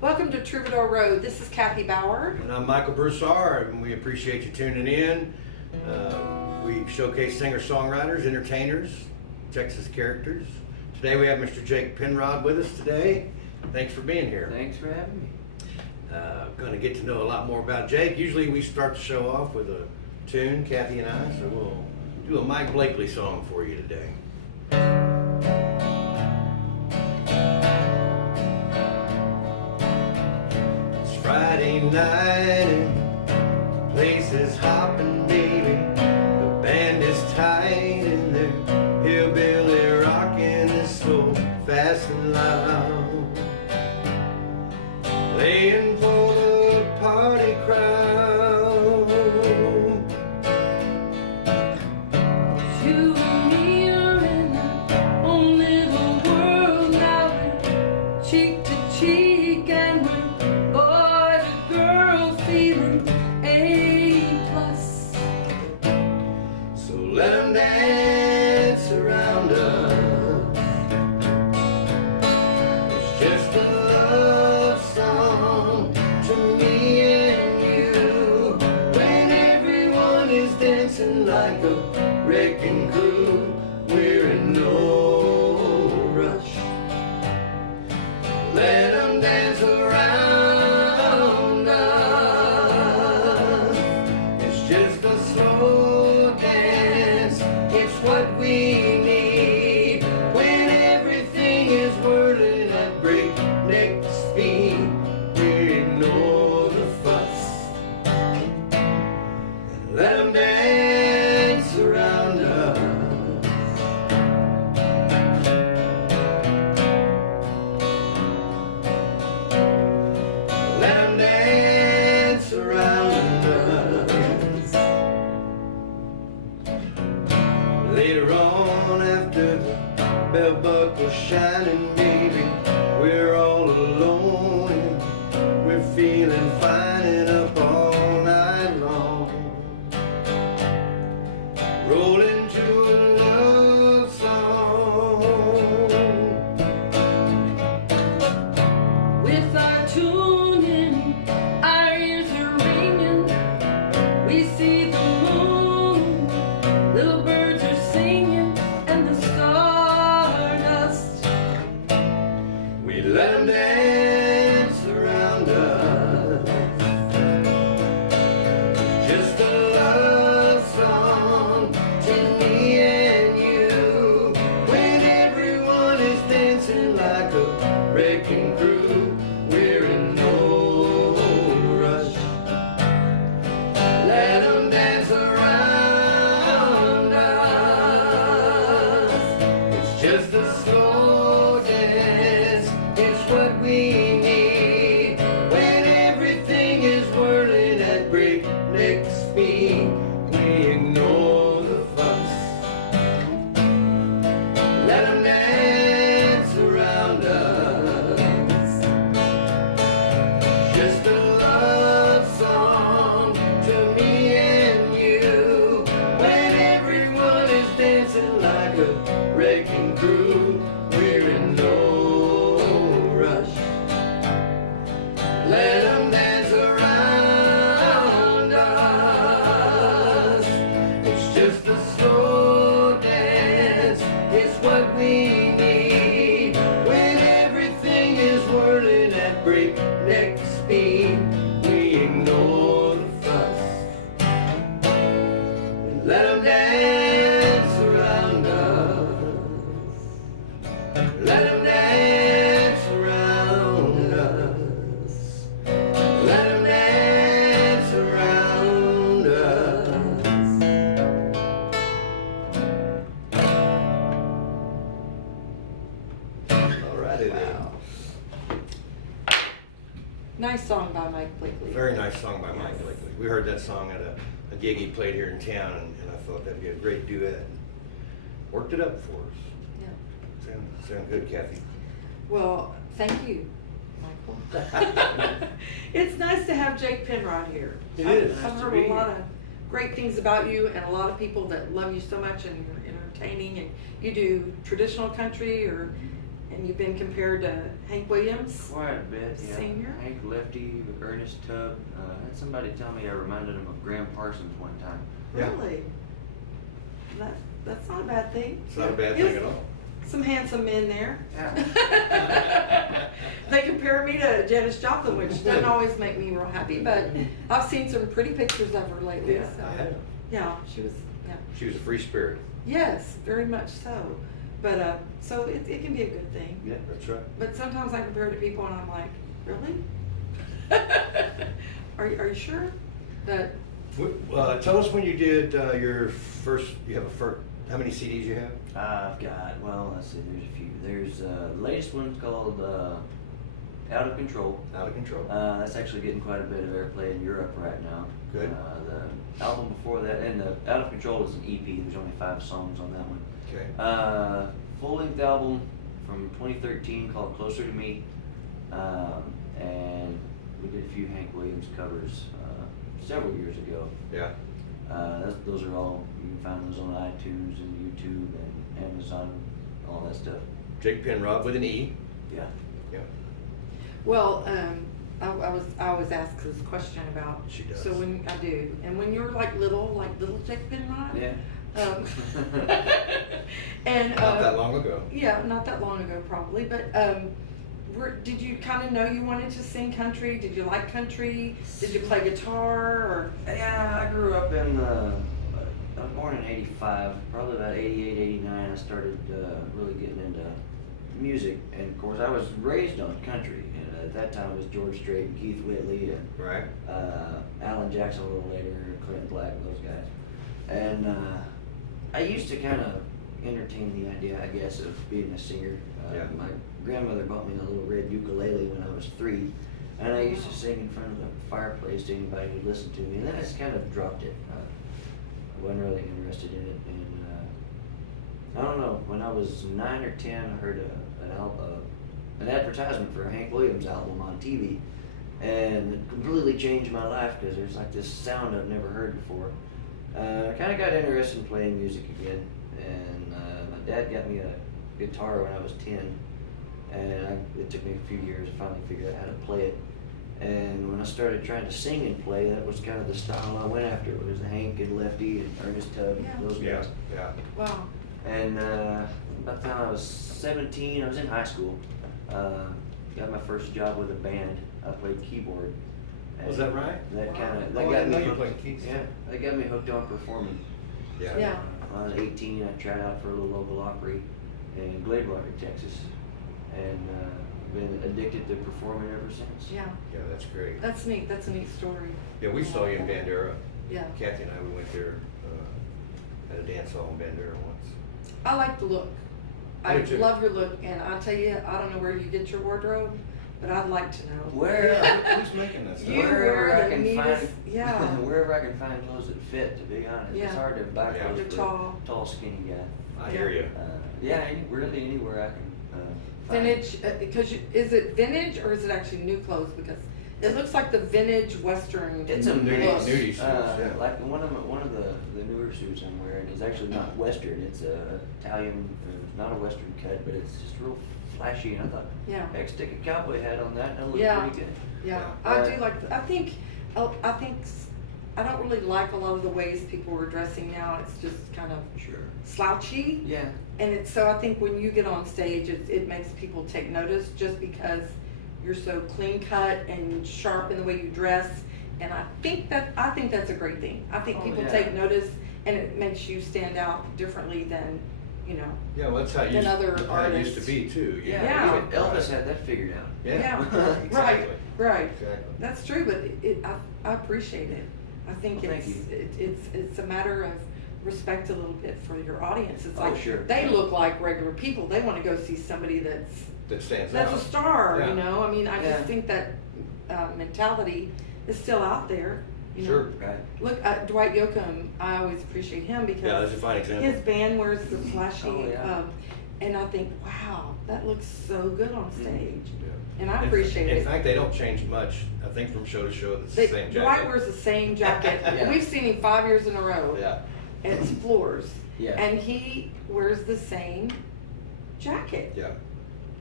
Welcome to Troubadour Road. This is Kathy Bauer. And I'm Michael Broussard, and we appreciate you tuning in. We showcase singer-songwriters, entertainers, Texas characters. Today we have Mr. Jake Penrod with us today. Thanks for being here. Thanks for having me. Going to get to know a lot more about Jake. Usually we start the show off with a tune, Kathy and I, so we'll do a Mike Blakely song for you today. Friday night and place is hopping, baby. The band is tight and they're hillbilly rocking is so fast and loud, playing for the party crowd. You and me are in our own little world now, we're cheek to cheek and we're feeling A+. So let them dance around us. It's just a love song to me and you. When everyone is dancing like a wrecking crew, we're in no rush. Let them dance around. What we need when everything is whirling at breakneck speed, we ignore the fuss and let them dance around us. Let them dance around us. Later on, after the bell buckle's shining, baby, we're all alone and we're feeling fine and up all night long, rolling to a love song. With our tune in, our ears are ringing. We see the moon, little birds are singing, and the stardust. We let them dance around us. Just a love song to me and you. When everyone is dancing like a wrecking crew, we're in no rush. Let them dance around us. It's just a slow dance, it's what we need. When everything is whirling at breakneck speed, we ignore the fuss. Let them dance around us. Just a love song to me and you. When everyone is dancing like a wrecking crew, we're in no rush. Let them dance around us. It's just a slow dance, it's what we need. When everything is whirling at breakneck speed, we ignore the fuss and let them dance around us. Let them dance around us. Let them dance around us. Alrighty then. Nice song by Mike Blakely. Very nice song by Mike Blakely. We heard that song at a gig he played here in town, and I thought that'd be a great duet. Worked it up for us. Yeah. Sound good, Kathy. Well, thank you, Michael. It's nice to have Jake Penrod here. It is. I've Nice to heard be a lot here. of great things about you and a lot of people that love you so much and you're entertaining and you do traditional country or And you've been compared to Hank Williams? Quite a bit, yeah. Senior? Hank Lefty, Ernest Tubb. I had somebody tell me I reminded him of Graham Parsons one time. Yeah. Really? That's not a bad thing. It's not a bad Yes. thing at all. Some handsome men there. Yeah. They compare me to Janis Joplin, which doesn't always make me real happy, but I've seen some pretty pictures of her lately. Yeah, so. I have. Yeah, she was, yeah. She was a free spirit. Yes, very much so. But, so it can be a good thing. Yeah, that's right. But sometimes I compare it to people and I'm like, really? Are you sure? That, Tell us when you did your first, how many CDs you have? I've got, well, let's see, there's a few. There's, the latest one's called, Out of Control. Out of Control. That's actually getting quite a bit of airplay in Europe right now. Good. The album before that, and the Out of Control is an EP. There's only 5 songs on that one. Okay. Full-length album from 2013 called Closer to Me, and we did a few Hank Williams covers several years ago. Yeah. Those are all, you can find those on iTunes and YouTube and Amazon, all that stuff. Jake Penrod with an E. Yeah. Yeah. well, I always ask this question about. She does. So when I do, and when you're like little Jake Penrod. Yeah. And Not that long ago. Yeah, not that long ago, probably. But did you kind of know you wanted to sing country? Did you like country? Did you play guitar? Or Yeah, I grew up in, I was born in 85, probably about 88, 89, I started really getting into music. And of course, I was raised on country. And at that time, it was George Strait and Keith Whitley and Right. Alan Jackson a little later, Clint Black, those guys. And I used to kind of entertain the idea, I guess, of being a singer. Yeah. My grandmother bought me a little red ukulele when I was 3, and I used to sing in front of the fireplace to anybody who'd listen to me. And then I just kind of dropped it. I wasn't really interested in it. And I don't know, when I was 9 or 10, I heard an advertisement for a Hank Williams album on TV. And it completely changed my life because there's like this sound I've never heard before. I kind of got interested in playing music again, and my dad got me a guitar when I was 10, and it took me a few years to finally figure out how to play it. And when I started trying to sing and play, that was kind of the style I went after. It was Hank and Lefty and Ernest Tubb, Yeah. those Yeah. guys. Yeah. wow. And about the time I was 17, I was in high school. Got my first job with a band. I played keyboard. Was that right? That Wow. kind of Oh, I got didn't me know you hooked. played keys. Yeah, they got me hooked on performing. Yeah. Yeah. When I was 18, I tried out for a little local Opry in Gladewater, Texas, and been addicted to performing ever since. Yeah, Yeah, that's great. that's neat. That's a neat story. Yeah, we saw you in Bandera. Yeah. Kathy and I, we went there at a dance hall in Bandera once. I like the look. I I do too. love your look, and I'll tell you, I don't know where you get your wardrobe, but I'd like to know. Who's making that stuff? You Wherever wear I the can neatest- find, yeah. wherever I can find clothes that fit. To be honest, Yeah. it's hard to buy Yeah. clothes You're for tall. a tall, skinny guy. I hear you. Yeah, really anywhere I can. Find. Vintage, because is it vintage or is it actually new clothes? Because it looks like the vintage Western. It's a Nudie- mix. nudie suits, yeah. Like one of the newer suits I'm wearing is actually not Western. It's Italian. Not a Western cut, but it's just real flashy. And I thought, Yeah. heck, stick a cowboy hat on that, and it'll look Yeah. pretty good. Yeah, Yeah. I do like. I think I don't really like a lot of the ways people are dressing now. It's just kind of Sure. slouchy. Yeah. And it's so I think when you get on stage, it makes people take notice just because you're so clean cut and sharp in the way you dress. And I think that's a great thing. I think Oh, people yeah. take notice, and it makes you stand out differently than, you know. Yeah, well, that's how it Than used, other that's how it used to artists. be too. you know? Yeah. Even Elvis had that figured out. Yeah. Right, right. Exactly. That's true, but I appreciate it. I think Well, thank it's a matter of respect a little bit for your audience. It's Oh, like sure. they look like regular people. They want to go see somebody That stands out. that's a star. Yeah. You know, I mean, I Yeah. just think that mentality is still out there. You know? Sure. Right. Look, Dwight Yoakam. I always appreciate him because Yeah, that's a fine example. his band wears the flashy, Oh, yeah. and I think, wow, that looks so good on stage. Yeah. And I appreciate it. In fact, they don't change much. I think from show to show, it's the same jacket. Dwight wears the same jacket. Yeah. We've seen him 5 years in a row. Yeah. It's floors. Yeah. And he wears the same jacket. Yeah.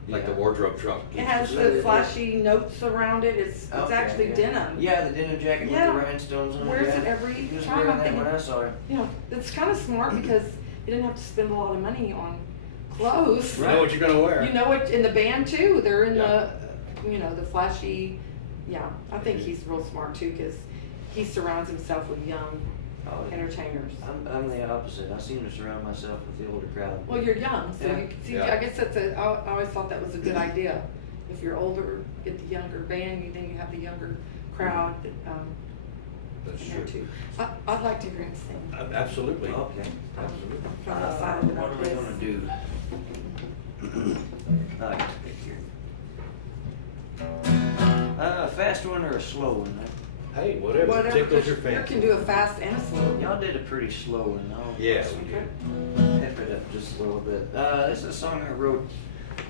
like the Yeah. wardrobe trunk. It has the flashy notes around it. It's Okay, actually yeah. denim. Yeah, the denim jacket Yeah. with the rhinestones on it. Wears yeah. it every He was time. wearing I'm that thinking, when I saw it. you know, it's kind of smart because you didn't have to spend a lot of money on clothes. You know what you're gonna wear. You know what? In the band too, they're in Yeah. the, you know, the flashy. Yeah, I think he's real smart too because he surrounds himself with young Oh, yeah. entertainers. I'm the opposite. I seem to surround myself with the older crowd. Well, you're young, so Yeah. you can see. Yeah. I guess I always thought that was a good idea. If you're older, get the younger band. Then you have the younger crowd. That's In there true. too. I'd like to hear him sing. Absolutely. Okay. Absolutely. I'm kind of excited What about are we this. gonna do? I got to pick here. A fast one or a slow one? Hey, whatever tickles your You fancy. can do a fast and a slow. Y'all did a pretty slow one. Yeah, we did. Pep it up just a little bit. This is a song I wrote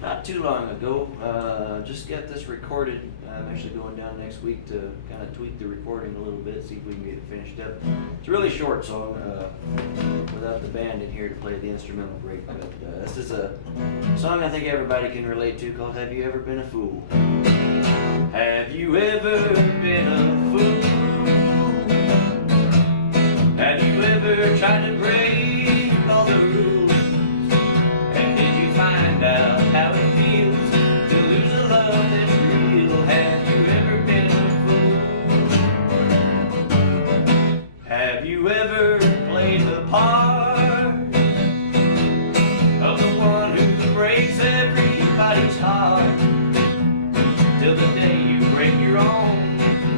not too long ago. Just got this recorded. I'm actually going down next week to kind of tweak the recording a little bit, see if we can get it finished up. It's a really short song without the band in here to play the instrumental break. But this is a song I think everybody can relate to called Have You Ever Been a Fool? Have you ever been a fool? Have you ever tried to break all the rules? And did you find out how it feels to lose a love that's real? Have you ever been a fool? Have you ever played the part of the one who breaks everybody's heart? Till the day you break your own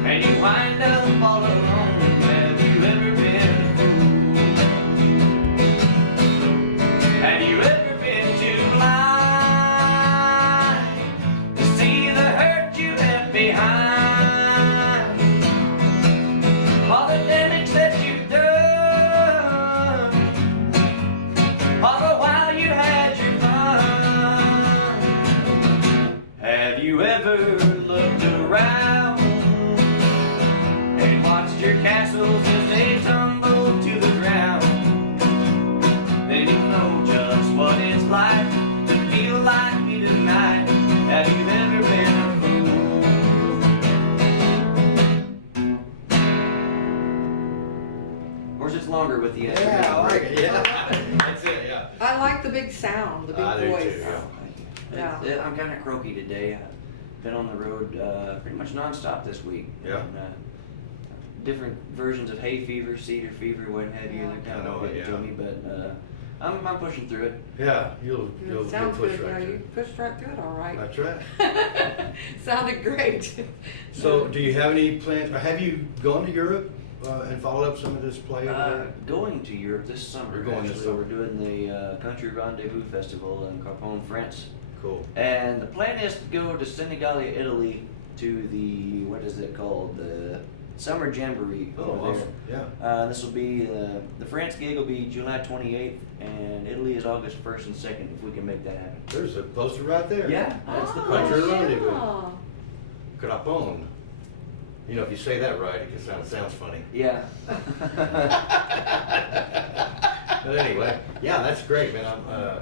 and you wind up all alone. Have you ever been a fool? Have you ever been too blind to see the hurt you left behind? All the damage that you've done, all the while you had your fun. Have you ever looked around and watched your castles as they tumble to the ground? Then you know just what it's like to feel like me tonight. Have you ever been a fool? Of course, it's longer with the Yeah, I like it. Yeah. That's it. Yeah. I like the big sound, the big I do voice. too, yeah. Yeah. I'm kind of croaky today. I've been on the road pretty much nonstop this week. Yeah. And, different versions of hay fever, cedar fever, what have you. Yeah. They're kind I know of it, getting to yeah. me, but I'm pushing through it. Yeah, you'll Sounds push good. right Yeah, through. you pushed right through it, all right. That's right. Sounded great. So, do you have any plans? Have you gone to Europe and followed up some of this play over there? Going to Europe this summer. You're going this actually. summer. We're doing the Country Rendezvous Festival in Carpone, France. Cool. And the plan is to go to Senigallia, Italy, to the, what is it called, the Summer Jamboree Oh, over awesome. there. Yeah. This will be, the France gig will be July 28th, and Italy is August 1st and 2nd, if we can make that happen. There's a poster right there. Yeah, that's the Oh, plan. Country Rendezvous. yeah. Crapone. You know, if you say that right, it sounds funny. Yeah. But anyway, yeah, that's great, man.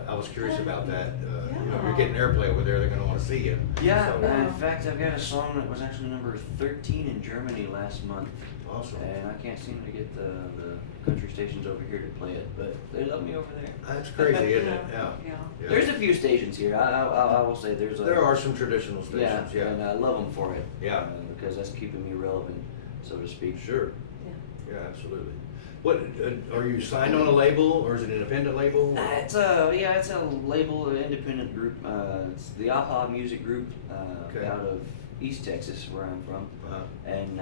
I was curious about that. You know, if you're getting airplay over there, they're going to want to see you. Yeah, So, in fact, I've got a song that was actually number 13 in Germany last month. awesome. And I can't seem to get the country stations over here to play it, but they love me over there. That's crazy, isn't it? Yeah. Yeah. Yeah. There's a few stations here. I will say there's a. There are some traditional Yeah, stations, and I love them for it. Yeah. Because that's keeping me relevant, so to speak. Sure. Yeah. Yeah, absolutely. What, are you signed on a label, or is it an independent label? It's a label, an independent group. It's the AHA Music Group Okay. out of East Texas, where I'm from, Uh-huh. and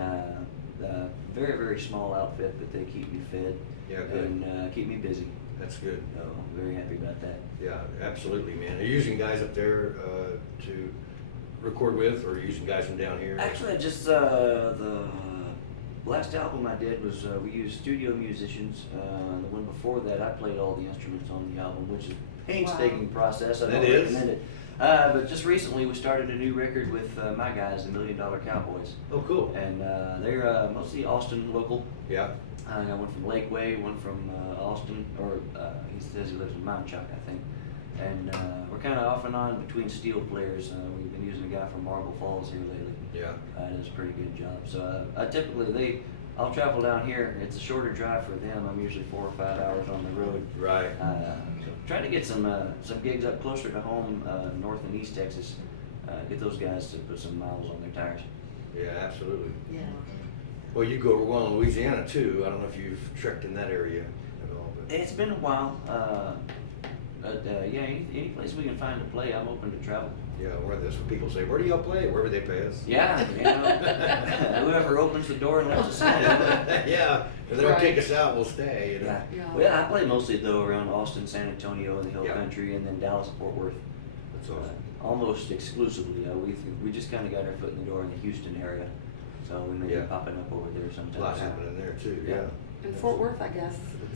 very very small outfit, but they keep me fed Yeah, good. and keep me busy. That's good. So I'm very happy about that. Yeah, absolutely, man. Are you using guys up there to record with, or are you using guys from down here? Actually, I just the last album I did was we used studio musicians. The one before that, I played all the instruments on the album, which is a painstaking process. I That don't is? recommend it. But just recently, we started a new record with my guys, the $1 Million Cowboys, Oh, cool. and they're mostly Austin local. Yeah. I got one from Lakeway, one from Austin, or he says he lives in Mount Chalk, I think. And we're kind of off and on between steel players. We've been using a guy from Marble Falls here lately. Yeah. Does a pretty good job. So I typically, I'll travel down here. It's a shorter drive for them. I'm usually 4 or 5 hours on the road. Right. So trying to get some gigs up closer to home, North and East Texas. Get those guys to put some miles on their tires. Yeah, absolutely. Yeah. Well, you go well in Louisiana too. I don't know if you've trekked in that area at all, but It's been a while. But yeah, any place we can find to play, I'm open to travel. yeah, where this people say, where do y'all play? Wherever they pay us. Yeah, you know, whoever opens the door and lets us in. Yeah, if they don't Right. kick us out, we'll stay. You know? Yeah. Yeah. Well, I play mostly though around Austin, San Antonio, the Hill Yeah. Country, and then Dallas, Fort Worth. That's awesome. Almost exclusively. We just kind of got our foot in the door in the Houston area, so we may Yeah. be popping up over there sometimes. A lot's happening there too. Yeah. Yeah. And Fort Worth, I guess,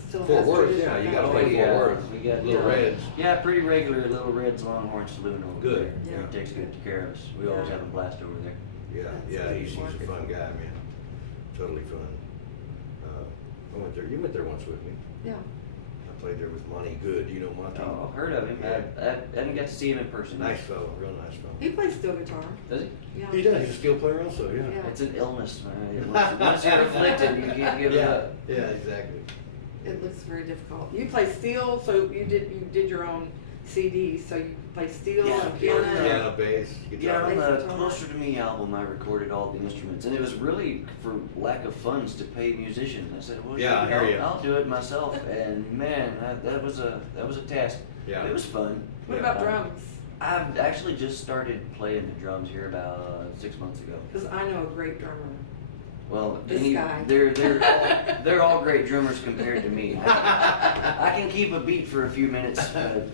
still Fort has Worth, traditional yeah, you guys. gotta play Fort Worth. We got Little Reds. Yeah, pretty regular Little Reds Longhorn Saloon over Good, there. yeah. He takes good care of us. We always Yeah. have a blast over there. Yeah, That's yeah, good he's a market. fun guy, man. Totally fun. I went there. You went there once with me. Yeah. I played there with Monty Good. You know Monty? Oh, I've heard of him. Yeah. I didn't get to see him in person. Nice fellow, real nice fellow. He plays steel guitar. Does he? Yeah. He does. He's a steel player also. Yeah. Yeah. It's an illness, man. Once you're afflicted, you can't give it Yeah. up. Yeah, exactly. It looks very difficult. You play steel, so you did your own CDs, so you play steel Yeah, and piano. piano. Piano, bass, Yeah, guitar. on Bass the guitar. Closer to Me album, I recorded all the instruments, and it was really for lack of funds to pay musicians. I said, "Well, Yeah, I hear you. I'll do it myself." And man, that was a task. Yeah. It was fun. What Yeah. about drums? I've actually just started playing the drums here about 6 months ago. Because I know a great drummer. Well, This guy. they're all great drummers compared to me. I can keep a beat for a few minutes, but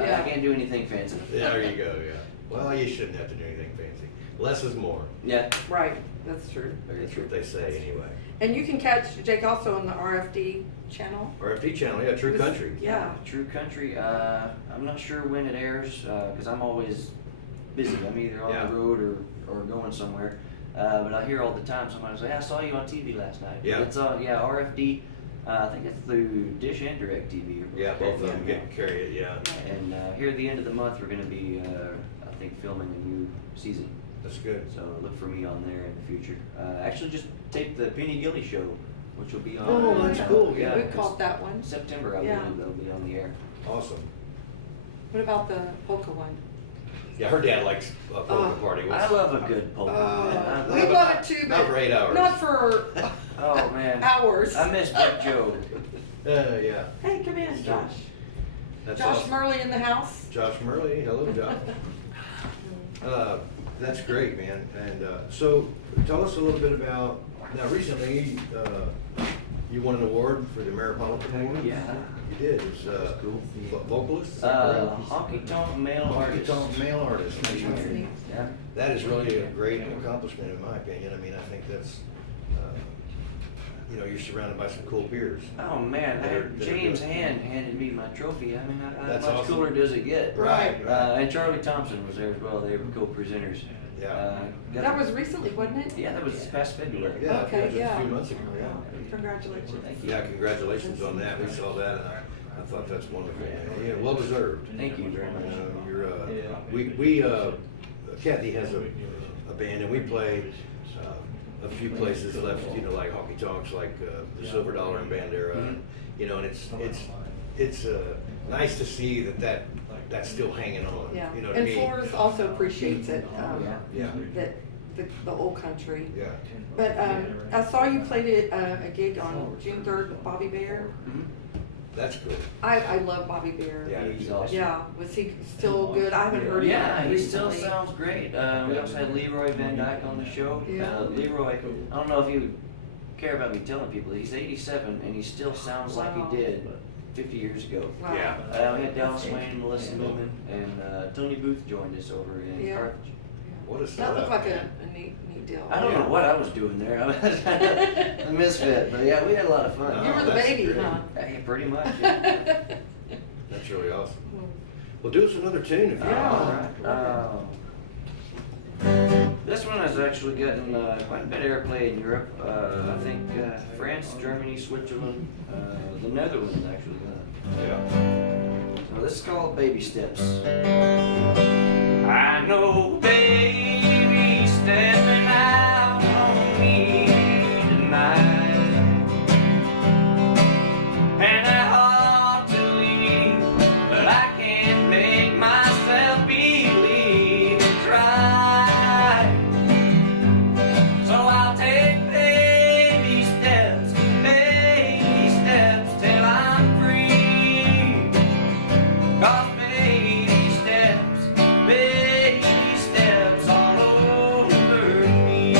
Yeah. I can't do anything fancy. There you go, yeah. Well, you shouldn't have to do anything fancy. Less is more. Yeah, Right, that's true. very That's true. what they say anyway. And you can catch Jake also on the RFD channel. RFD channel, yeah, True This- Country. Yeah. True Country. I'm not sure when it airs because I'm always busy. I'm either on Yeah. the road or going somewhere. But I hear all the time somebody say, "I saw you on TV last night." Yeah. It's on RFD. I think it's through Dish and Direct TV. or Yeah, both of them Yeah. get carry it, yeah. And here at the end of the month, we're going to be, I think, filming a new season. That's good. So look for me on there in the future. Actually, just taped the Penny Gilly show, which will be on. Oh, that's cool. Yeah, We it's caught that one. September, I Yeah. believe they'll be on the air. Awesome. What about the polka one? Yeah, her dad likes a polka Oh, party. I love a good polka. man. We but love not- it too, not but for 8 hours. not for Oh man, hours. I miss Big Joe. Yeah. Hey, come in, Josh. That's Josh awesome. Murley in the house. Josh Murley, hello, Josh. That's great, man. And so, tell us a little bit about. Now, recently, you won an award for the Ameripolitan Award. Yeah. You did. It's That's cool. vocalist. Is that correct? Honky Tonk Male Honky Artist. tonk male artist. That's neat. Yeah. That is really a great accomplishment, in my opinion. I mean, I think that's, you're surrounded by some cool beers. Oh man, That are James good. handed me my trophy. I mean, how That's much awesome. cooler does it get? Right. And Charlie Thompson was there as well. They were co-presenters. Yeah. That was recently, wasn't it? Yeah, that was this past February. Yeah, Okay, just a yeah. few months ago, yeah. Congratulations. Thank you. Yeah, congratulations on that. We saw that, and I thought that's wonderful. Yeah, well deserved. Thank you very much. Kathy has a band, and we play a few places left, like honky tonks, like the Silver Dollar and Bandera, Mhm. and it's nice to see that's still hanging on. Yeah. You know what I And mean? Flores also appreciates it. Yeah. That the old country. Yeah. But I saw you played a gig on June 3rd with Bobby Bear. Mhm. That's cool. I love Bobby Bear. Yeah. He's awesome. Yeah, was he still good? I haven't heard Yeah, him he still recently. sounds great. We also had Leroy Van Dyke on the show. Yeah. Leroy, I don't know if you care about me telling people, he's 87 and he still sounds like Wow. he did 50 years ago. Wow. Yeah. We had Dallas Wayne, Melissa Newman, and Tony Booth joined us over in Yeah. Carthage. What a That looked setup. like a neat deal. I don't know what I was doing there. I was a misfit, but yeah, we had a lot of fun. You were the that's baby, great. huh? Hey, pretty much. Yeah. That's really awesome. Well, do us another tune if you Yeah. want. This one has actually gotten quite a bit of airplay in Europe. I think France, Germany, Switzerland, the Netherlands actually. Yeah. So Well, this is called Baby Steps. I know baby stepping out on me tonight, and I ought to leave, but I can't make myself believe it's right. So I'll take baby steps till I'm free. 'Cause baby steps all over me.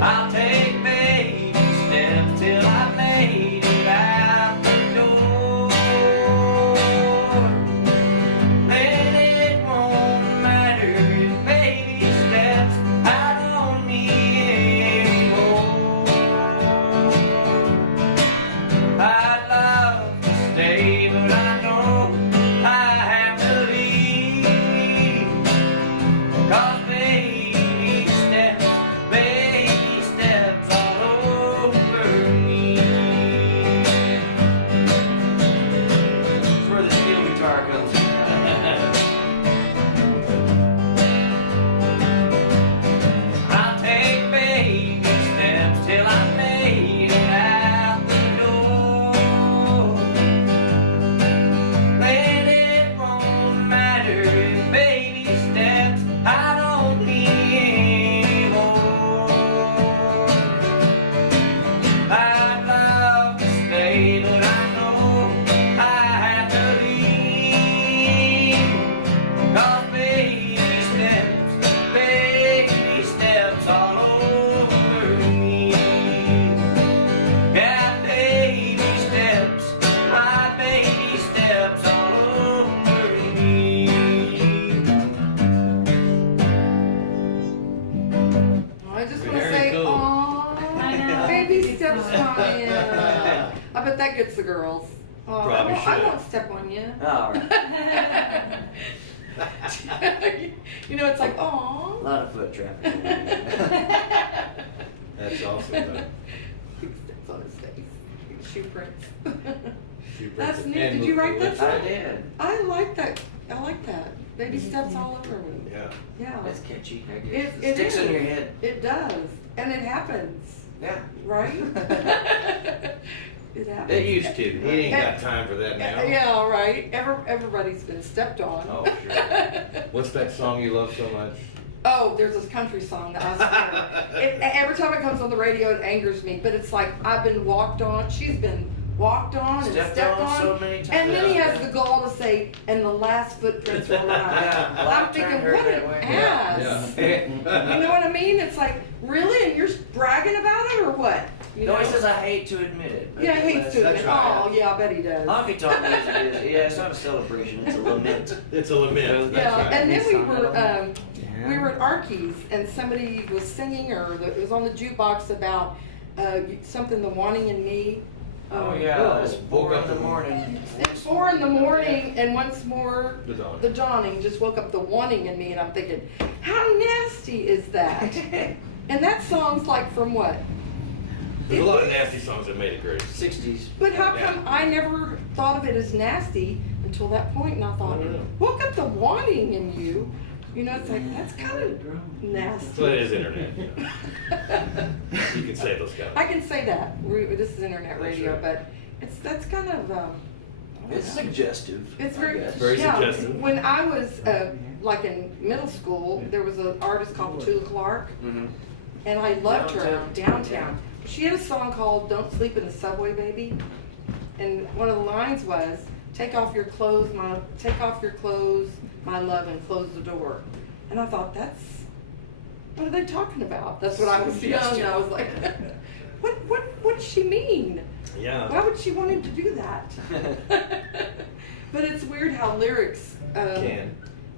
I'll take baby steps till I made it out the door. Then it won't matter if baby steps I don't need anymore. I'd love to stay, but I know I have to leave. 'Cause baby steps all over me. That's where the steel guitar comes in. I'll take baby steps till I made it out the door. Then it won't matter if baby steps I don't need anymore. I'd love to stay, but I know I have to leave. 'Cause baby steps all over me. Yeah, baby steps, my baby steps all over me. I just want to Very say, cool. aw, I know. baby steps flying. I bet that gets the girls. Aw, Probably I should. won't step on you. All right. You know, it's like, A aw. lot of foot traffic. That's awesome, though. Big steps on his face. Big shoe prints. Shoe That's prints neat. and Did you write that lipstick. song? I did. I like that. I like that. Baby steps all over me. Yeah. Yeah. That's catchy, I guess. It Sticks is. in your head. It does. And it happens. Yeah. Right? It happens. It used to. He ain't got time for that now. Yeah, right. Everybody's been stepped on. Oh, sure. What's that song you love so much? Oh, there's this country song that I swear. Every time it comes on the radio, it angers me. But it's like I've been walked on. She's been walked on and Stepped stepped on on. so many times. And then he has Yeah. the gall to say, "And the last footprints were mine." Yeah, I'm black thinking, turned her what that an way. ass. You know what I mean? It's like, really? And you're bragging about it or what? You No, know? he says I hate to admit it. but Yeah, he hates to That's admit. right. Oh, yeah, I bet he does. Honky tonk music is, yeah, it's not a celebration, it's a lament. It's a lament. That's Yeah, right. and then we Song were it we were at Arky's and somebody was singing or it was on the jukebox about something the wanting in me. Oh yeah, it's Woke 4 up in the the- morning. It's 4 in the morning and once more The dawn. the dawning just woke up the wanting in me and I'm thinking, how nasty is that? And that song's like from what? There's a lot of nasty songs that made it great. 60s. But how come I never thought of it as nasty until that point and I thought, I don't know. woke up the wanting in you. You know, it's like, that's kind of nasty. So it is internet. You know. You can say those guys. I can say that. This is internet That's radio, right. but that's kind of, I don't It's know. suggestive. It's I very, guess. Very yeah. suggestive. When I was like in middle school, there was an artist called Tula Clark, Mhm. and I loved her Downtown. downtown. She had a song called "Don't Sleep in the Subway, Baby," and one of the lines was, take off your clothes, my love, and close the door." And I thought, what are they talking about? That's what I was young. I was like, what does she mean? Yeah. Why would she want him to do that? But it's weird how lyrics, Can.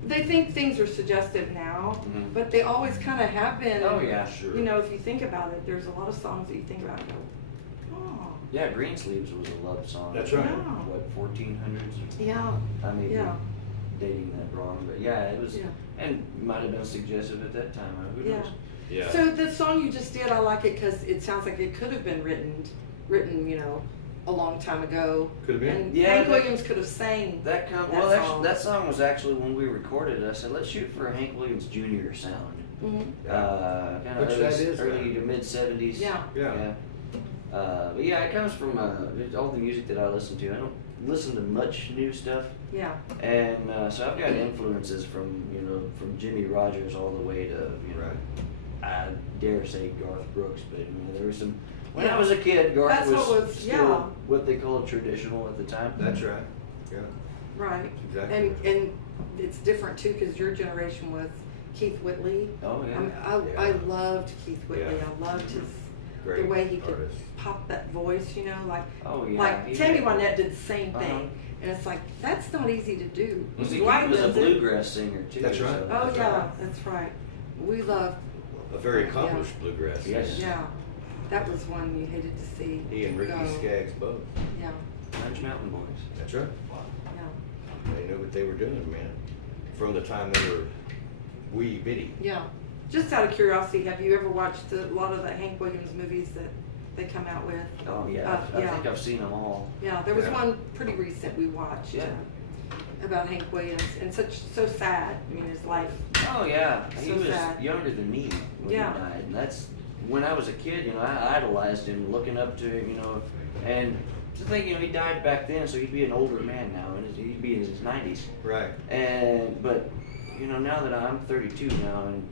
they think things are suggestive now, Mhm. but they always kind of have been. Oh yeah, sure. You know, if you think about it, there's a lot of songs that you think about and go, oh, Yeah, Greensleeves was a love song. That's right. Yeah. What, 1400s? yeah, I may yeah, be dating that wrong, but yeah, it was, yeah. and might have been suggestive at that time. Who Yeah. knows? Yeah. So the song you just did, I like it because it sounds like it could have been written, you know, a long time ago. Could have been. And Yeah, Hank that- Williams could have sang. That That well, actually, song. that song was actually when we recorded it. I said, let's shoot for a Hank Williams Jr. sound. Mhm. Kind of Which that is early that. to mid '70s. Yeah. Yeah. But yeah, it comes from all the music that I listen to. I don't listen to much new stuff, Yeah. and so I've got influences from from Jimmy Rogers all the way to Right. I dare say Garth Brooks, but there was some. When I Yeah. was a kid, Garth That's was, what was- still yeah. what they called traditional at the time. That's right. Yeah. Right. Exactly. And it's different too because your generation was Keith Whitley. Oh yeah. I Yeah. loved Keith Whitley. Yeah. I loved his Great the way he could artist. pop that voice, like Oh yeah. like he Tammy did. Wynette did the same Uh-huh. thing, and it's like that's not easy to do. Well, see, Dwight he was a does it. bluegrass singer too. That's right. so- Oh That's yeah, right. that's right. We loved. A very accomplished bluegrass singer. Yes. Yeah, that was one you hated to see. He and Ricky go. Skaggs both. Yeah, French Mountain Boys. That's right. yeah, They knew what they were doing, man. From the time they were wee bitty. yeah. Just out of curiosity, have you ever watched a lot of the Hank Williams movies that they come out with? Oh yeah. I yeah. think I've seen them all. Yeah, there was Yeah. one pretty recent we watched. Yeah. About Hank Williams, and so sad. I mean, his life. Oh yeah. He So was sad. younger than me when Yeah. he died, and that's when I was a kid. I idolized him, looking up to him. And to think, he died back then, so he'd be an older man now, and he'd be in his 90s. Right. But now that I'm 32 now, and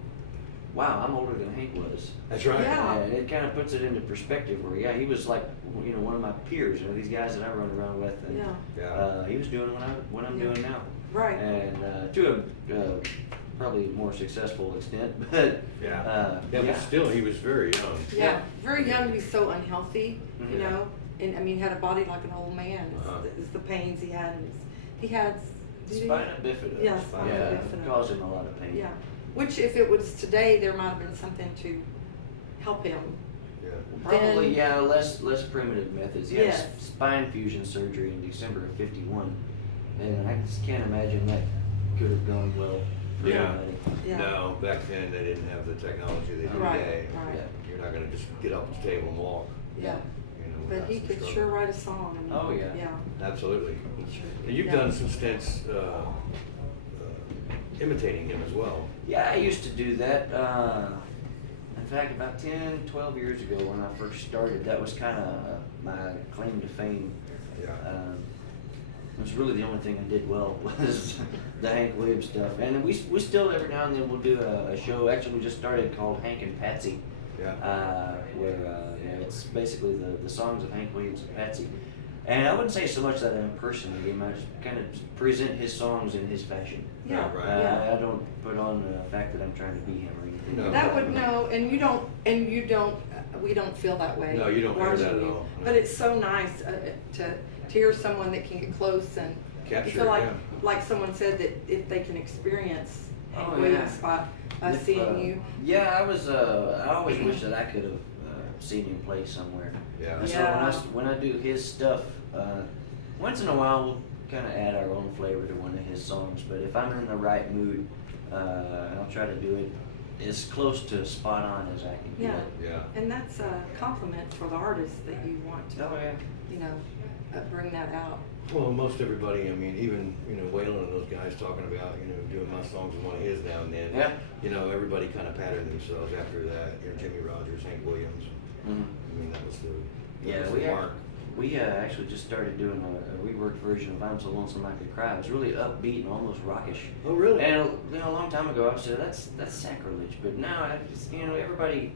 wow, I'm older than Hank was. That's right. Yeah. And it kind of puts it into perspective where, yeah, he was like, one of my peers, these guys that I run around with. And, Yeah. Yeah. he was doing what I'm Yeah. doing now. Right. And to a probably more successful extent, but Yeah. But still, he was very young. Yeah, very young to be so unhealthy, Mhm. and I mean, had a body like an old man. Uh-huh. It's the pains he had. He had. did he- Spina bifida. Yeah, spina Yeah, bifida. caused him a lot of pain. Yeah, which if it was today, there might have been something to help him. Yeah. Probably, Then- less primitive methods. He had Yes. spine fusion surgery in December of '51, and I just can't imagine that could have gone well for Yeah. anybody. Yeah. No, back then they didn't have the technology they do Right, today. right. Yeah. You're not going to just get off the table and walk. Yeah, but without he some could struggle. sure write a song. I mean, Oh, yeah. Yeah. Absolutely. He sure And could. you've Yeah. done some stints imitating him as well. Yeah, I used to do that. In fact, about 10, 12 years ago when I first started, that was kind of my claim to fame. Yeah. It was really the only thing I did well was the Hank Williams stuff. And we still, every now and then, we'll do a show. Actually, we just started called Hank and Patsy, Yeah. where it's basically the songs of Hank Williams and Patsy. And I wouldn't say so much that I impersonate him. I just kind of present his songs in his fashion. Yeah, Right. yeah. I don't put on the fact that I'm trying to be him or anything. No. That would no, and you don't, we don't feel that way. No, you don't hear that watching at you. all, no. But it's so nice to hear someone that can get close and Capture you feel it, like, yeah. like someone said that if they can experience Hank Oh, Williams yeah. by If, seeing you. Yeah, I always wish that I could have seen him play somewhere. Yeah. And so Yeah. when I do his stuff, once in a while we'll kind of add our own flavor to one of his songs. But if I'm in the right mood, I'll try to do it as close to spot on as I can Yeah. get. Yeah. And that's a compliment for the artist that you want to, Oh yeah. Bring that out. Well, most everybody, I mean, even, Waylon and those guys talking about, doing my songs and one of his now and then. Yeah. Everybody kind of patterned themselves after that. Jimmy Rogers, Hank Williams. Mhm. I mean, that was the, Yeah, that was we the mark. We actually just started doing a reworked version of "I'm So Lonesome I Could Cry." It was really upbeat and almost rockish. Oh, really? And a long time ago, I said that's sacrilege. But now, everybody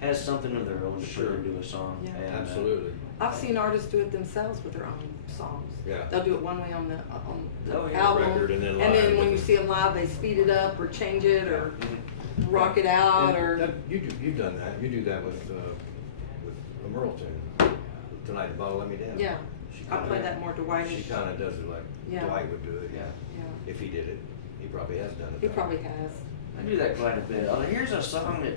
has something of their own to Sure. put into a song. Yeah. And, Absolutely. I've seen artists do it themselves with their own songs. Yeah. They'll do it one way on the Oh, yeah. album, Record and then and then live. when you see them live, they speed it up or change it or Mhm. rock it out And or. that- you've done that. You do that with a Merle tune. Tonight, the Bottle Let Me Down. Yeah, She I kinda- play that more Dwightish. She kind of does it like Yeah. Dwight would do it. Yeah. Yeah, If he did it, he probably has done it. he though. probably has. I do that quite a bit. Here's a song that,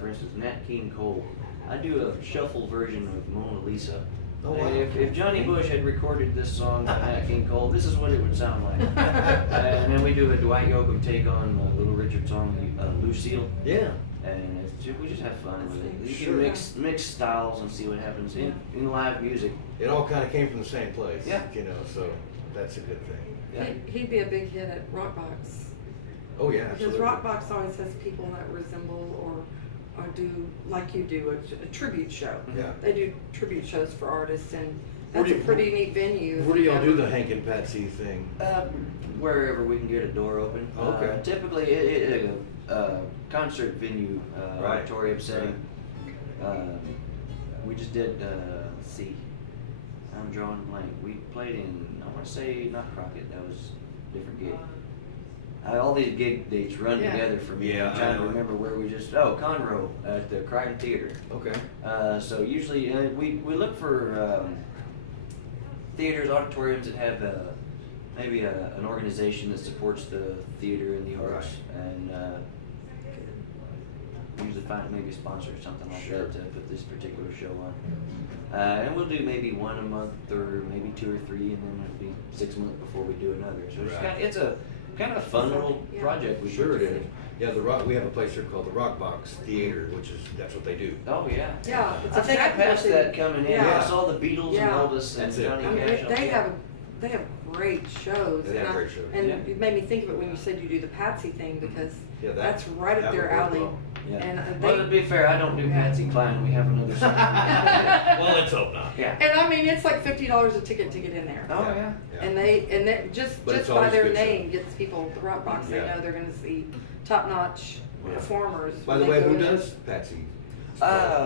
for instance, Nat King Cole. I do a shuffle version of Mona Lisa. Oh, wow. If Johnny Bush had recorded this song by Nat King Cole, this is what it would sound like. And then we do a Dwight Yoakam take on Little Richard song, Lucille. Yeah. and we just have fun with it. You Sure. can mix styles and see what happens in live music. It all kind of came from the same place. Yeah. You know, so that's a good thing. Yeah. He'd be a big hit at Rockbox. Oh, yeah, Because absolutely. Rockbox always has people that resemble or do, like you do, a tribute show. Yeah. They do tribute shows for artists, and Where that's do a you- pretty neat venue. Where do y'all do the Hank and Patsy thing? Wherever we can get a door open. Okay. Typically, concert venue, Right. auditorium setting. We just did. Let's see. I'm drawing a blank. We played in. I want to say not Crockett. That was a different gig. All these gig dates run Yeah. together for me. Yeah, I'm trying I to know. remember where we just. Conroe at the Crichton Theater. Okay. So usually we look for theaters, auditoriums that have maybe an organization that supports the theater and the arts, and usually find maybe a sponsor or something like Sure. that to put this particular show on. And we'll do maybe one a month or maybe 2 or 3, and then it'll be 6 months before we do another. So Right. it's a kind of a fun little Yeah. project. We Sure put it together. is. Yeah, we have a place here called the Rockbox Theater, that's what they do. Oh yeah. Yeah, it's I think I exactly what passed they that do. coming in. Yeah. I saw the Beatles Yeah. and Elvis and That's it. Johnny I mean, Cash. they have great shows. They have and great shows. And Yeah. it made me think of it when you said you do the Patsy thing, because Yeah, that's right up that their would work alley. well. Yeah. And Well, to be fair, I don't do Patsy Cline. We have another song. Well, let's hope not. Yeah. And I mean, it's like $50 a ticket to get in there. Oh yeah. Yeah. And they just But it's by always a their good show. name gets people, the Rock Box, they Yeah. know they're gonna see top-notch Yeah. performers. By when the they way, go who in. does Patsy?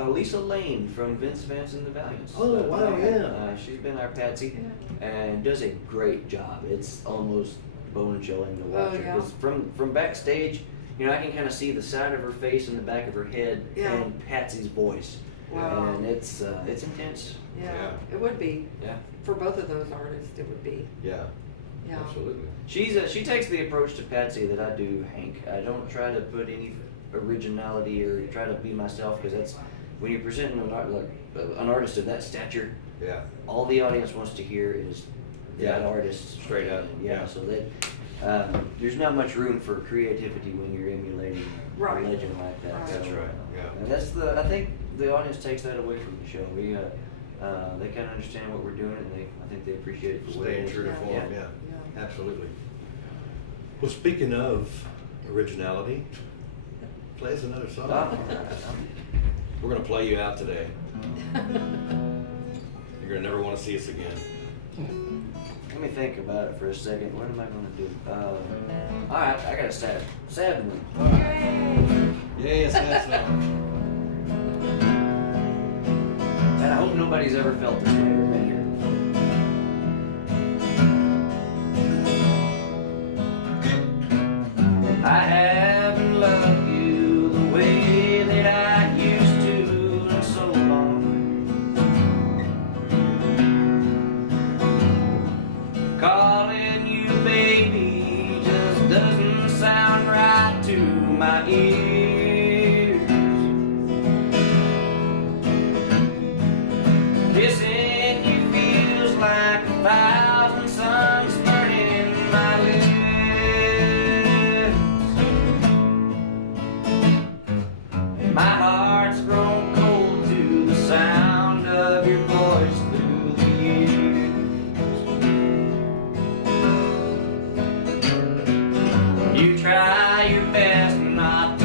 Lisa Lane from Vince Vance and the Valiants. Oh, wow, yeah. She's been our Patsy and does a great job. It's almost bone chilling to watch Oh, her. yeah. 'Cause from backstage, I can kind of see the side of her face and the back of her head Yeah. and Patsy's voice. Wow. And it's intense. Yeah, Yeah. it would be. Yeah. For both of those artists, it would be. Yeah, Yeah. absolutely. She takes the approach to Patsy that I do Hank. I don't try to put any originality or try to be myself, because that's when you're presenting an artist of that stature, Yeah, all the audience wants to hear is that Yeah. artist Straight up, Yeah, yeah. so that there's not much room for creativity when you're emulating Right. a legend like that. Right. So, That's right, yeah. And I think the audience takes that away from the show. They kind of understand what we're doing, and I think they appreciate it for what it Staying is. true to Yeah. form, yeah, Yeah. absolutely. Well, speaking of originality, play us another song. Oh, We're gonna play you out today. You're gonna never wanna see us again. Let me think about it for a second. What am I going to do? All right, I got a sad one. Yes, that's And I hope nobody's ever felt this way or been here. I haven't loved you the way that I used to in so long. Calling you baby just doesn't sound right to my ears. Kissing you feels like 1,000 suns burning my lips. My heart's grown cold to the sound of your voice through the years. You try your best not to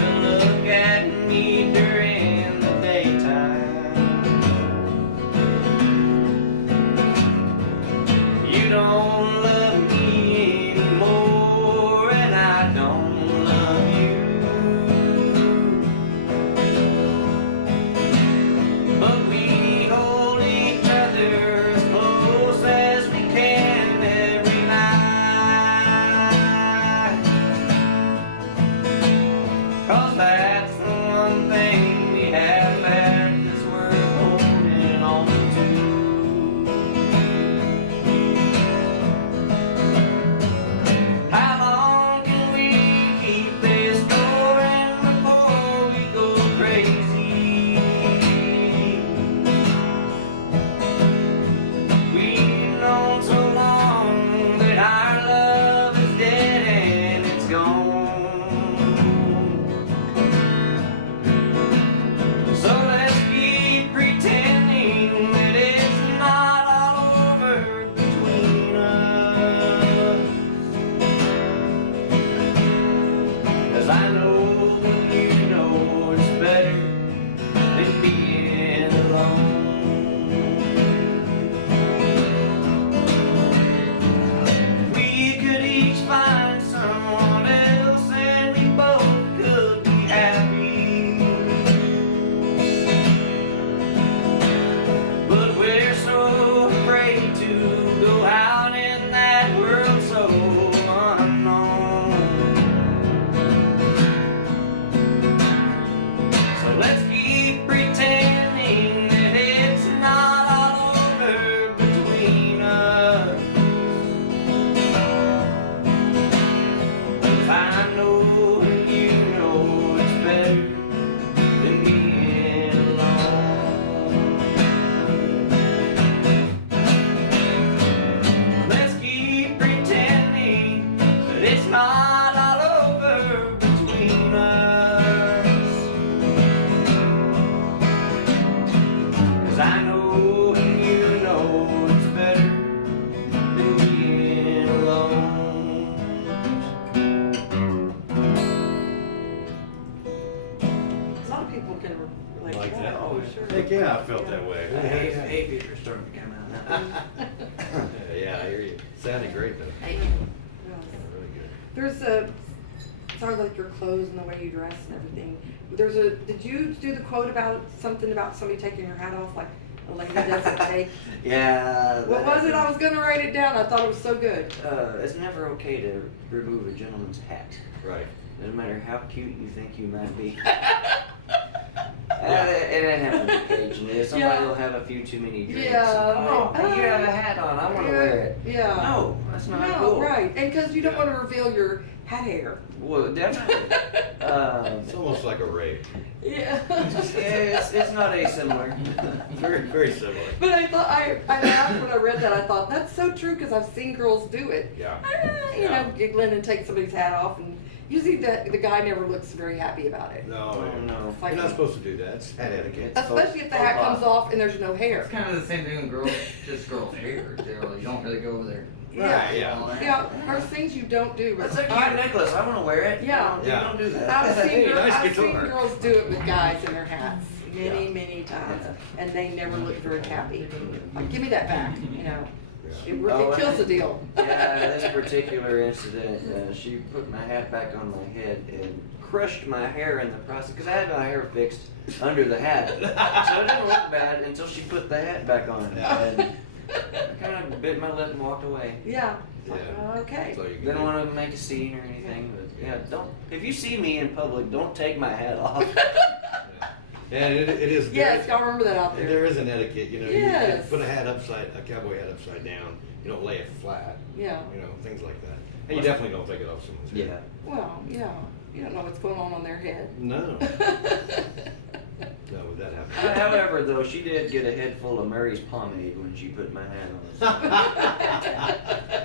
some people can relate Like to that? that. Oh, sure. Heck yeah, I felt that way. Hay fever's starting to come out now. Yeah, I hear you. Sounded great though. Yes. Yeah, really good. There's talking about your clothes and the way you dress and everything. Did you do the quote about something about somebody taking your hat off, like a lady doesn't take? Yeah. What was it? I was gonna write it down. I thought it was so good. It's never okay to remove a gentleman's hat. Right. No matter how cute you think you might be. It happens occasionally. Somebody will have a few too many drinks. Yeah. Oh, you have a hat on. I want to wear it. Yeah. No, that's not No, cool. right. And because you don't want to reveal your hat hair. Well, definitely. It's almost like a rape. Yeah. It's not asimilar. Very, very similar. But I thought, I laughed when I read that. I thought, that's so true because I've seen girls do it. Yeah. You know, giggling and take somebody's hat off. And usually the guy never looks very happy about it. No, Oh, no. It's like- you're not supposed to do that. It's hat etiquette. Especially if the hat comes off and there's no hair. It's kind of the same thing with girls, just girls' hair. You don't really go over there. Right, yeah. Yeah, there's things you don't do. That's a cute necklace. I want to wear it. Yeah. Yeah. Don't do that. I've seen, Hey, nice I've seen guitar. girls do it with guys in their hats many, Yeah. many times, and they never look very happy. Like, give me that back, you know. Yeah. Oh, It kills the deal. Yeah, this particular incident, she put my hat back on my head and crushed my hair in the process because I had my hair fixed under the hat, so it didn't look bad until she put the hat back on. Yeah. And I kind of bit my lip and walked away. Yeah. Like, Yeah. okay. So you can Didn't do- want to make a scene or anything, but yeah, don't. If you see me in public, don't take my hat off. Yeah, it is. Yes, y'all remember that out There there. is an etiquette, you know. Yes. You put a cowboy hat upside down. You don't lay it flat. Yeah. You know, things like that. And you definitely don't take it off someone's head. Yeah. Well, yeah. You don't know what's going on their head. No. No, that happens. However, though, she did get a head full of Murray's pomade when she put my hat on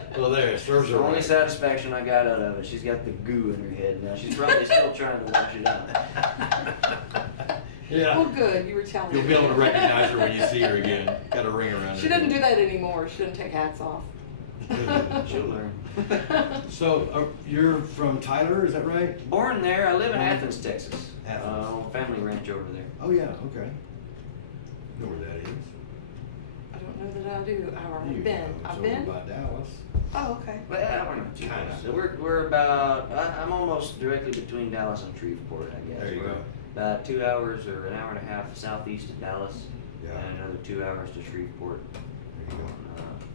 it. Well, there, it serves The her only right. satisfaction I got out of it, she's got the goo in her head now. She's probably still trying to wash it out. Yeah. Well, good. You were telling me. You'll be able to recognize her when you see her again. Got a ring around her. She doesn't do that anymore. She doesn't take hats off. She'll learn. So, you're from Tyler, is that right? Born there, I live in Athens, Texas. Athens. On a family ranch over there. Oh, yeah, okay. Know where that is. I don't know that I do. You I've been. know, it's I've over been. by Dallas. Oh, okay. But yeah, we're not too Kinda. close. So we're about, I'm almost directly between Dallas and Shreveport, I guess. There you We're go. About 2 hours or an hour and a half southeast of Dallas. Yeah. And another 2 hours to Shreveport. There you go.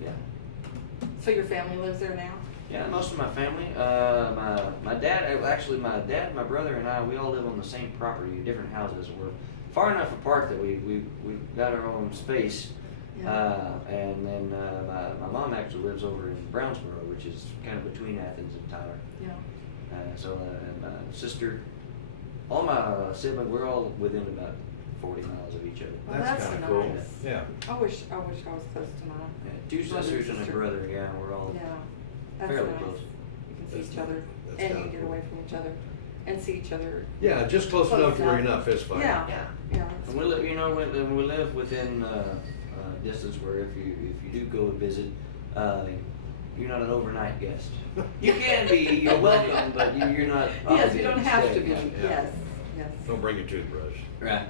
Yeah. So your family lives there now? Yeah, most of my family. My dad, actually my dad, my brother and I, we all live on the same property, different houses. We're far enough apart that we've got our own space. And then my mom actually lives over in Brownsboro, which is kind of between Athens and Tyler. Yeah. And my sister, all my siblings, we're all within about 40 miles of each other. Well, that's kinda nice. cool. Yeah. I wish I was close to mine. Yeah, two Brother and sisters and a sister. brother, yeah, we're all Yeah. That's fairly nice. close. You can see That's each other that's and you kinda get cool. away from each other and see each other. Yeah, just close Close enough to where you're enough. not fist fighting. Yeah. Yeah. Yeah. And we live, you know, we live within distance where if you do go visit, you're not an overnight guest. You can be, you're welcome, but you're not. Yes, you don't obligated have stay. to be. Yeah. Yes. Yes. Don't bring your toothbrush. Right.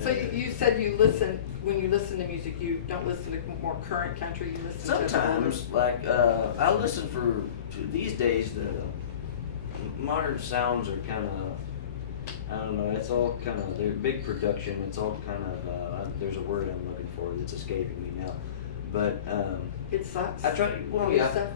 So you said you listen, when you listen to music, you don't listen to more current country, you listen to Sometimes, like, I listen these days, the modern sounds are kind of, I don't know, it's all kind of, they're big production, it's all kind of, there's a word I'm looking for that's escaping me now. But, It sucks. I try, well, Good yeah, stuff.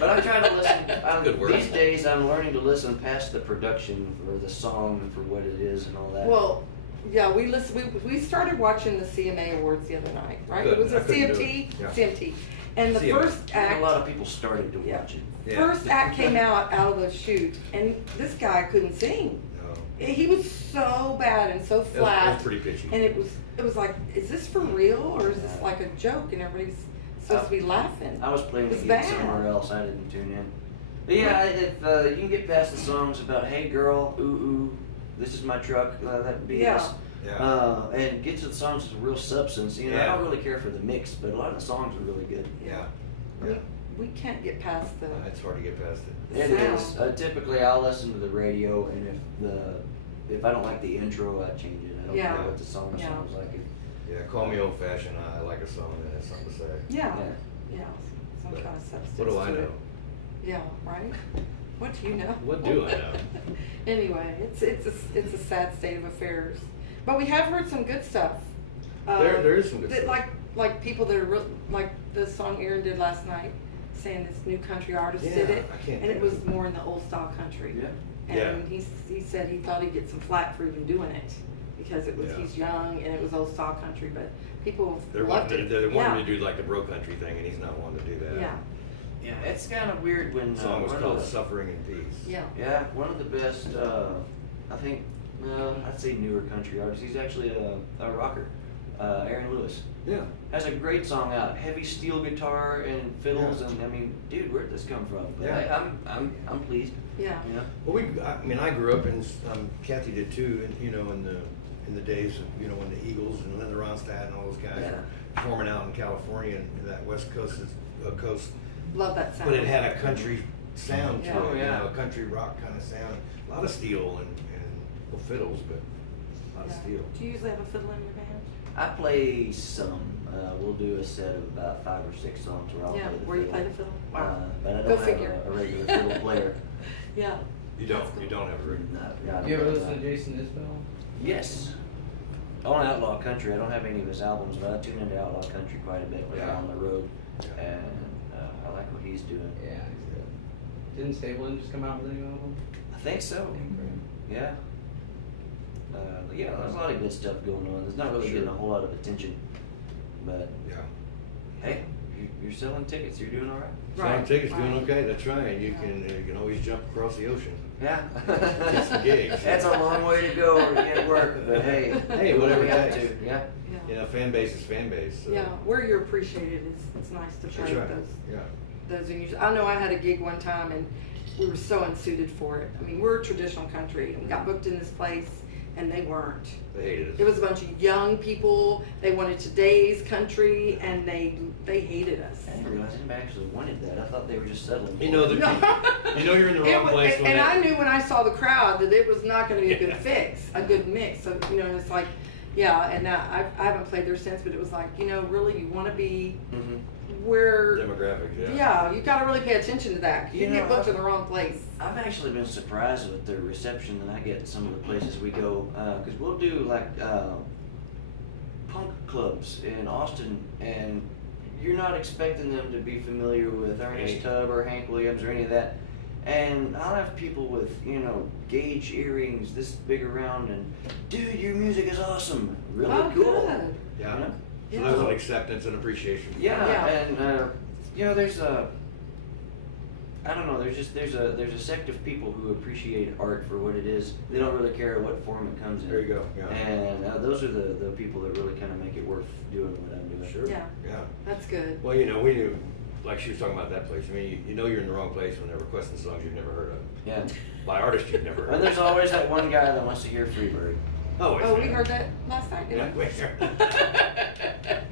but I try to listen, Good word. these days I'm learning to listen past the production for the song for what it is and all that. Well, yeah, we started watching the CMA Awards the other night, right? Good. It was I a couldn't do it. CMT? Yeah. CMT. And the CMA. first And act, a lot of people started to Yeah. watch it. Yeah. first act came out of the chute, and this guy couldn't sing. No. He was so bad and so That's flat. pretty pitchy. And it was like, is this for real or is this like a joke and everybody's supposed to be laughing? I was playing It's the gig bad. somewhere else. I didn't tune in. But yeah, if you can get past the songs about "Hey girl, ooh ooh, this is my truck," that BS, Yeah. Yeah. and get to the songs with real substance. You know, I Yeah. don't really care for the mix, but a lot of the songs are really good. Yeah. We- we can't get past the, It's hard to get past it. It is. sound. Typically, I'll listen to the radio, and if I don't like the intro, I change it. I don't Yeah. care what the song Yeah. sounds like. Yeah, call me old fashioned, I like a song that has something to say. yeah, Yeah. yeah, some But kind of substance What do I to know? it. Yeah, right? What do you know? What do I know? Anyway, it's a sad state of affairs, but we have heard some good stuff. There is some good that stuff. Like people that are like the song Aaron did last night, saying this new country artist did Yeah, it, I can't and it think was of it. more in the old style country. Yeah. And he said he thought he'd get some flack for even doing it because it was Yeah. he's young and it was old style country, but people They're loved wanting, it. they're wanting Yeah. to do like the bro country thing, and he's not wanting to do that. Yeah, Yeah, it's kind of weird when. The song was one of called the- Suffering in Peace. yeah. Yeah, one of the best, I think, I'd say newer country artists. He's actually a rocker, Aaron Lewis. Yeah. Has a great song out, heavy steel guitar and fiddles, Yeah. and I mean, dude, where'd this come from? But Yeah. I'm pleased. Yeah. You know? Well, I grew up in, Kathy did too, and, you know, in the days of, you know, when the Eagles and Linda Ronstadt and all those guys Yeah. were performing out in California and that West Coast coast. Love that sound. But it had a country sound to Yeah. it, Oh, you yeah. know, a country rock kind of sound. A lot of steel and well, fiddles, but a lot of Yeah. steel. Do you usually have a fiddle in your band? I play some. We'll do a set of about 5 or 6 songs where I'll Yeah, play the where you fiddle. play the fiddle? Wow. But I Go don't have figure. a regular fiddle player. Yeah. You don't have a rig. No, yeah, I don't You ever have listen to that. Jason Isbell? Yes. On Outlaw Country, I don't have any of his albums, but I tune into Outlaw Country quite a bit when I'm Yeah. on the road, Yeah. and I like what he's doing. Yeah, he's good. Didn't Stapleton just come out with a new album? I think so. Yeah. Yeah, there's a lot of good stuff going on. There's not really Sure. getting a whole lot of attention, but Yeah. hey, you're selling tickets. You're doing all right. Selling Right, tickets, doing right. okay, that's right. You Yeah. can always jump across the ocean. Yeah. Get some gigs. That's a long way to go to get work, but hey. Hey, do what whatever we it have takes. to. Yeah. Yeah. You know, fan base is fan base. So. Yeah, where you're appreciated it's nice to That's play right. with Yeah. those venues. I know I had a gig one time and we were so unsuited for it. I mean, we're traditional country and we got booked in this place and they weren't. They hated It us. was a bunch of young people, they wanted today's country and they hated us. I didn't realize anybody actually wanted that. I thought they were just settling. You know, for it. you know you're in the It wrong wa- place when and that- I knew when I saw the crowd that it was not gonna be a good Yeah. fix, a good mix, so, you know, it's like, yeah, and I haven't played there since, but it was like, you know, really, you wanna be Mhm. where, demographics, yeah. yeah, you gotta really pay attention to that, 'cause you You know, get booked in the wrong place. I've actually been surprised with the reception that I get at some of the places we go, because we'll do like punk clubs in Austin, and you're not expecting them to be familiar with Ernest Hank. Tubb or Hank Williams or any of that. And I'll have people with, you know, gauge earrings this big around, and dude, your music is awesome, really Oh, cool. good. Yeah. You know? So Yeah. there's an acceptance and appreciation. Yeah, Yeah. and you know, there's a, I don't know, there's a sect of people who appreciate art for what it is. They don't really care what form it comes in. There you go, yeah. And those are the people that really kind of make it worth doing what I'm doing. Sure. Yeah. Yeah. That's good. Well, you know, we knew, like she was talking about that place. I mean, you know you're in the wrong place when they're requesting songs you've never heard of. Yeah. By artists you've never heard And of. there's always that one guy that wants to hear Freebird. Oh, Oh, we heard that last night, Yeah, didn't we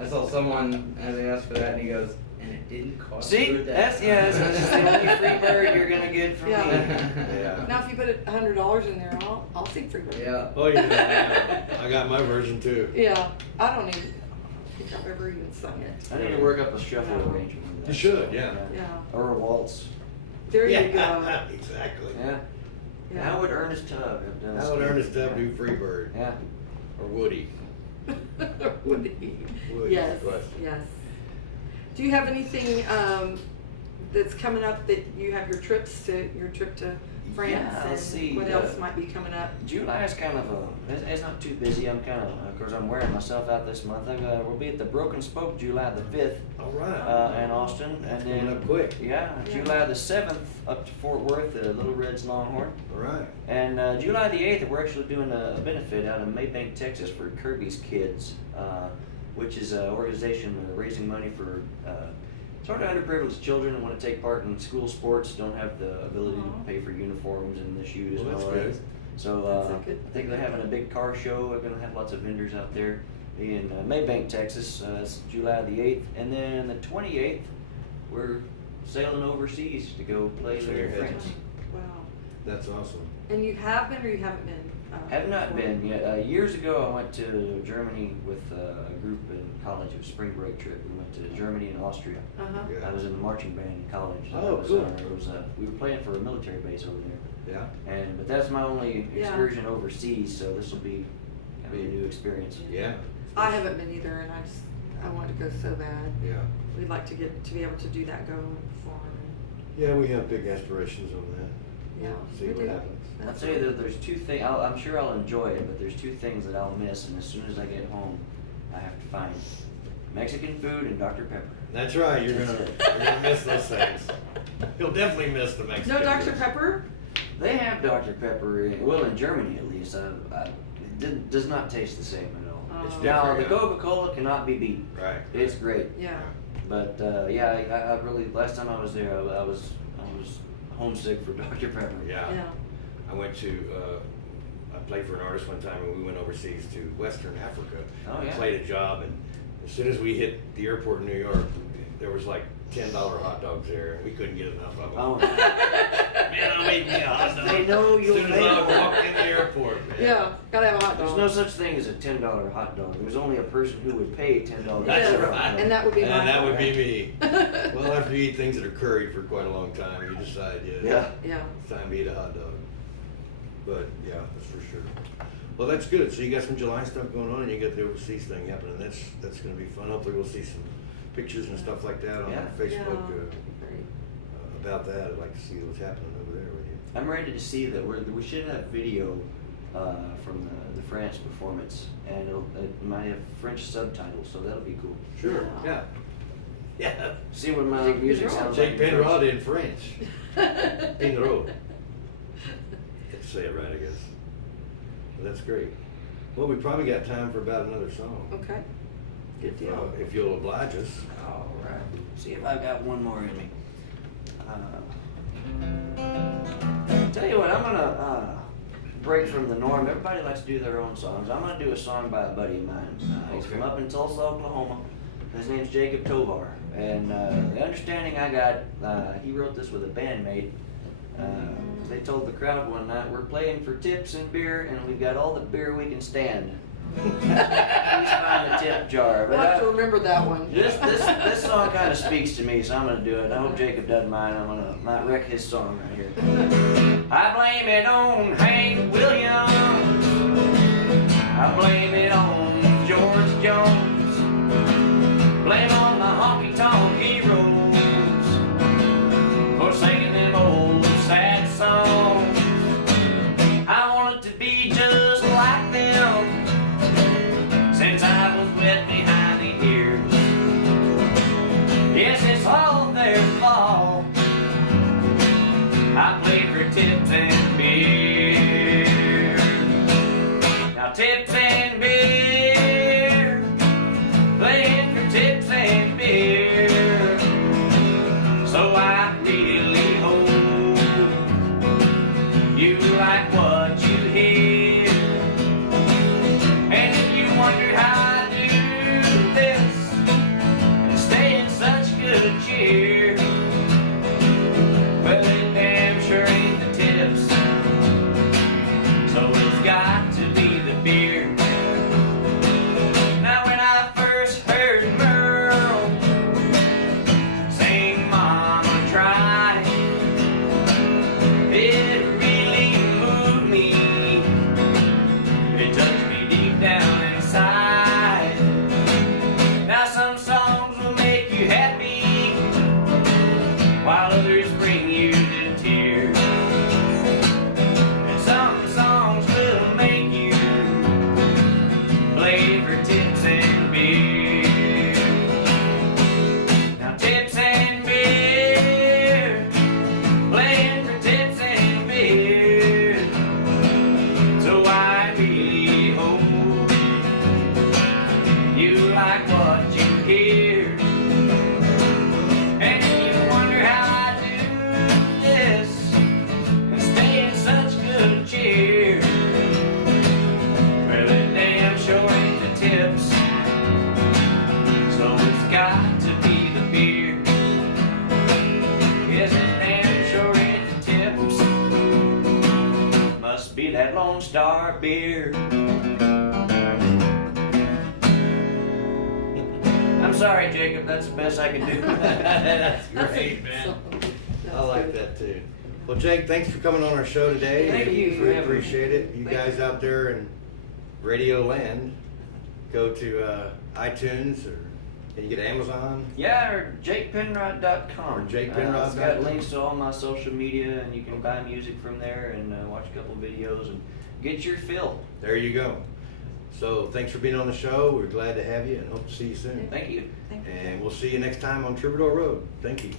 I saw someone, as they asked for that, and he goes, and it didn't cost See, you a that's the only Freebird you're gonna get from Yeah. me. Yeah. Now, if you put $100 in there, I'll sing Freebird. Yeah. Oh, yeah. I got my version too. Yeah, I don't think I've ever even sung it. I need to work up a shuffle No. arrangement. of that. You should, yeah. Yeah, Or a waltz. there you Yeah, go. exactly. Yeah. Yeah. How would Ernest Tubb have done? How would something? Ernest Tubb do Freebird? Yeah. Or Woody? Would he? Would, Yes, of course. yes. Do you have anything that's coming up that you have your trip to France? Yeah, let's and see, what else might be coming up? July is kind of it's not too busy. I'm kind of course, I'm wearing myself out this month. We'll be at the Broken Spoke July the 5th All right. in Austin. And Coming then, up quick. yeah, Yeah. July the 7th up to Fort Worth, Little Red's Longhorn. All right. And July the 8th, we're actually doing a benefit out in Maybank, Texas for Kirby's Kids, which is an organization raising money for sort of underprivileged children that want to take part in school sports, don't have the ability Aw. to pay for uniforms and the shoes Well, and that's all good. that. So That's a good I think they're having a big car show. We're going to have lots of vendors out there in Maybank, Texas. It's July the 8th. And then the 28th, we're sailing overseas to go play So with you're their heading. friends. Wow. That's awesome. And you have been or you haven't been? Have not before? been yet. Years ago, I went to Germany with a group in college. It was a spring break trip. We went to Germany and Austria. Uh-huh. Yeah. I was in the marching band in college. Oh, It was, cool. we were playing for a military base over there. Yeah. But that's my only Yeah. excursion overseas, so this will be kind of a new experience. Yeah. I haven't been either, and I want to go so bad. Yeah. We'd like to get to be able to do that, go and perform. Yeah, we have big aspirations on that. Yeah, See we what do. happens. I'll That's tell you right. that there's two things. I'm sure I'll enjoy it, but there's two things that I'll miss, and as soon as I get home, I have to find Mexican food and Dr. Pepper. That's right. You're That's gonna it. you're gonna miss those things. You'll definitely miss the Mexican. No Dr. food. Pepper? They have Dr. Pepper, in Germany at least. It does not taste the same at all. It's Oh. Now, the different, yeah. Coca-Cola cannot be beat. Right. It's great. Yeah. But yeah, I really, last time I was there, I was homesick for Dr. Pepper. Yeah. Yeah. I went to, I played for an artist one time and we went overseas to Western Africa. Oh, yeah. Played a job, and as soon as we hit the airport in New York, there was like $10 hot dogs there and we couldn't get enough of them. Oh, Man, I'll make me a hot dog. They know you'll As soon as make I one. walked in the airport, man. Yeah, gotta have a hot there's dog. no such thing as a $10 hot dog. There's only a person who would pay $10 That's Yeah, for a right. hot dog. And that would be And my. that would be me. Well, after you eat things that are curried for quite a long time, you decide, Yeah. Yeah. it's time to eat a hot dog. But yeah, that's for sure. Well, that's good. So you got some July stuff going on, and you got the overseas thing happening. That's going to be fun. Hopefully, we'll see some pictures and stuff like that on Yeah. Facebook Yeah, great. about that. I'd like to see what's happening over there with you. I'm ready to see that we should have video from the France performance, and it might have French subtitles, so that'll be cool. Sure. Yeah. Yeah. Yeah. See what my Jake music Penrod. sounds Jake like. in Penrod French. in French. Penrod. Let's say it right, I guess. Well, that's great. Well, we probably got time for about another song. Okay. Good deal. If you'll oblige us. All right. See if I've got one more in me. Tell you what, I'm gonna break from the norm. Everybody likes to do their own songs. I'm gonna do a song by a buddy of mine. He's from up in Tulsa, Oklahoma. His name's Jacob Tovar. And the understanding I got, he wrote this with a bandmate. They told the crowd one night, we're playing for tips and beer, and we've got all the beer we can stand. Please find a tip jar. We'll have to remember that one. This song kind of speaks to me, so I'm gonna do it. I hope Jacob doesn't mind. Might wreck his song right here. I blame it on Hank Williams. I blame it on George Jones. Blame on the honky-tonk heroes for singing them old sad songs. I want it to be just like them since I was wet behind the ears. Yes, it's all their fault. I played for tips and beer. Now tips and beer, playing for tips and beer. So I really hope you like what you hear. And if you wonder how I do this and stay in such good cheer, well, it damn sure ain't the tips, so it's got to be the beer. Now when I first heard Merle sing Mama Tried, it really moved me. must be that Lone Star beer. I'm sorry, Jacob, that's the best I can do. That's great, man. I like that too. Well, Jake, thanks for coming on our show today. Thank you for We having me. appreciate it. You Thank guys out there in Radio Land, go to iTunes or can you get Amazon? Yeah, or jakepenrod.com. Or jakepenrod.com. It's got links to all my social media, and you can buy music from there and watch a couple videos and get your fill. There you go. So thanks for being on the show. We're glad to have you and hope to see you soon. Thank you. Thank you. And we'll see you next time on Troubadour Road. Thank you.